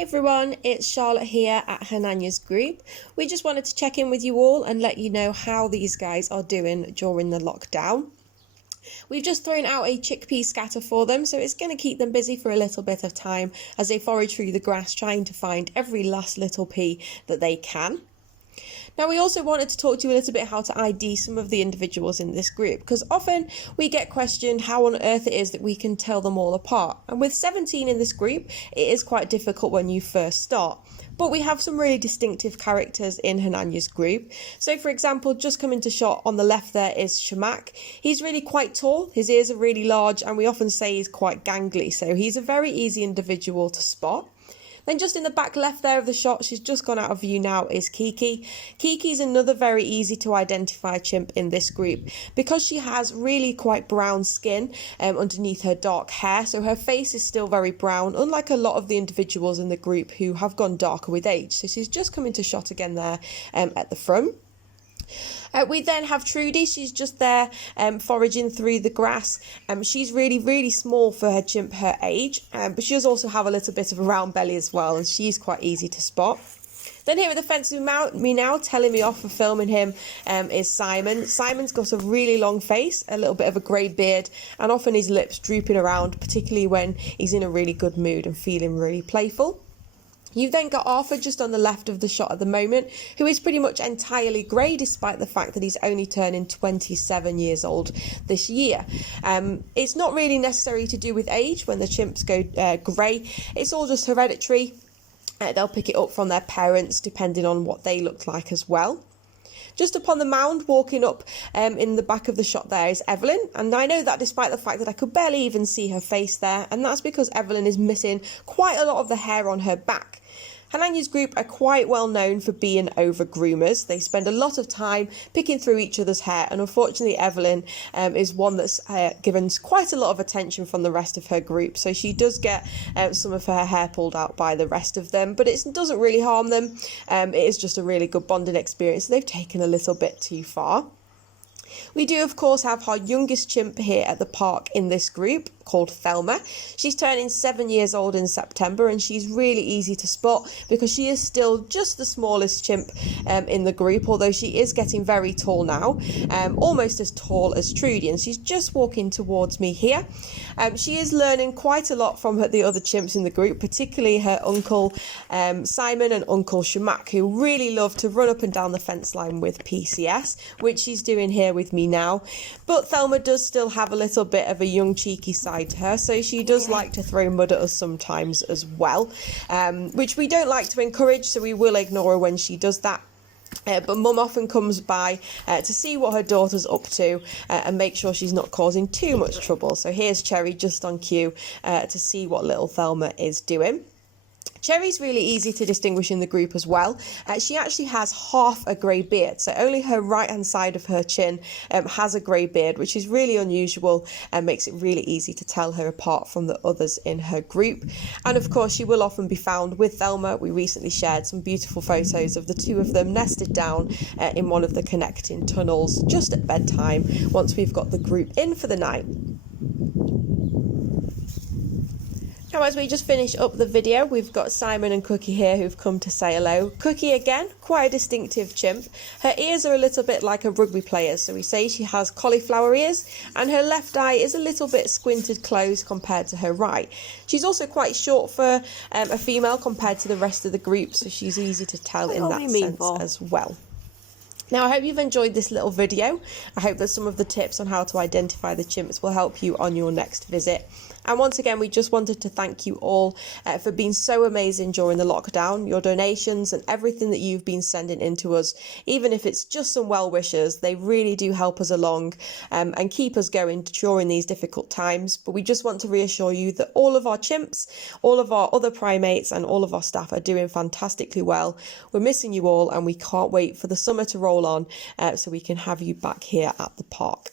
Hi everyone, it's Charlotte here at Hananyas group. We just wanted to check in with you all and let you know how these guys are doing during the lockdown. We've just thrown out a chickpea scatter for them, so it's going to keep them busy for a little bit of time as they forage through the grass trying to find every last little pea that they can. Now, we also wanted to talk to you a little bit how to ID some of the individuals in this group, because often we get questioned how on earth it is that we can tell them all apart. And with 17 in this group, it is quite difficult when you first start. But we have some really distinctive characters in Hananya's group. So, for example, just coming to shot on the left there is Shamak. He's really quite tall, his ears are really large, and we often say he's quite gangly. So he's a very easy individual to spot. Then just in the back left there of the shot, she's just gone out of view now, is Kiki. Kiki's another very easy to identify chimp in this group because she has really quite brown skin underneath her dark hair. So her face is still very brown, unlike a lot of the individuals in the group who have gone darker with age. So she's just come into shot again there at the front. We then have Trudy. She's just there foraging through the grass. She's really small for her chimp, her age, but she does also have a little bit of a round belly as well, and she's quite easy to spot. Then here at the fence with me now, telling me off for filming him, is Simon. Simon's got a really long face, a little bit of a grey beard, and often his lips drooping around, particularly when he's in a really good mood and feeling really playful. You've then got Arthur just on the left of the shot at the moment, who is pretty much entirely grey despite the fact that he's only turning 27 years old this year. It's not really necessary to do with age when the chimps go grey. It's all just hereditary. They'll pick it up from their parents depending on what they look like as well. Just upon the mound, walking up in the back of the shot there is Evelyn. And I know that despite the fact that I could barely even see her face there. And that's because Evelyn is missing quite a lot of the hair on her back. Hananya's group are quite well known for being over-groomers. They spend a lot of time picking through each other's hair, and unfortunately Evelyn is one that's given quite a lot of attention from the rest of her group, so she does get some of her hair pulled out by the rest of them, but it doesn't really harm them. It is just a really good bonding experience. They've taken a little bit too far. We do, of course, have our youngest chimp here at the park in this group, called Thelma. She's turning 7 years old in September, and she's really easy to spot because she is still just the smallest chimp in the group, although she is getting very tall now, almost as tall as Trudy, and she's just walking towards me here. She is learning quite a lot from the other chimps in the group, particularly her uncle Simon and Uncle Shamak, who really love to run up and down the fence line with PCS, which she's doing here with me now. But Thelma does still have a little bit of a young cheeky side to her, so she does like to throw mud at us sometimes as well, which we don't like to encourage, so we will ignore her when she does that. But Mum often comes by to see what her daughter's up to and make sure she's not causing too much trouble. So here's Cherry just on cue to see what little Thelma is doing. Cherry's really easy to distinguish in the group as well. She actually has half a grey beard, so only her right-hand side of her chin has a grey beard, which is really unusual and makes it really easy to tell her apart from the others in her group. And of course, she will often be found with Thelma. We recently shared some beautiful photos of the two of them nested down in one of the connecting tunnels just at bedtime once we've got the group in for the night. Now, as we just finish up the video, we've got Simon and Cookie here who've come to say hello. Cookie, again, quite a distinctive chimp. Her ears are a little bit like a rugby player's, so we say she has cauliflower ears, and her left eye is a little bit squinted closed compared to her right. She's also quite short for a female compared to the rest of the group, so she's easy to tell in that sense as well. Now, I hope you've enjoyed this little video. I hope that some of the tips on how to identify the chimps will help you on your next visit. And once again, we just wanted to thank you all for being so amazing during the lockdown. Your donations and everything that you've been sending in to us, even if it's just some well wishes, they really do help us along and keep us going during these difficult times. But we just want to reassure you that all of our chimps, all of our other primates and all of our staff are doing fantastically well. We're missing you all, and we can't wait for the summer to roll on so we can have you back here at the park.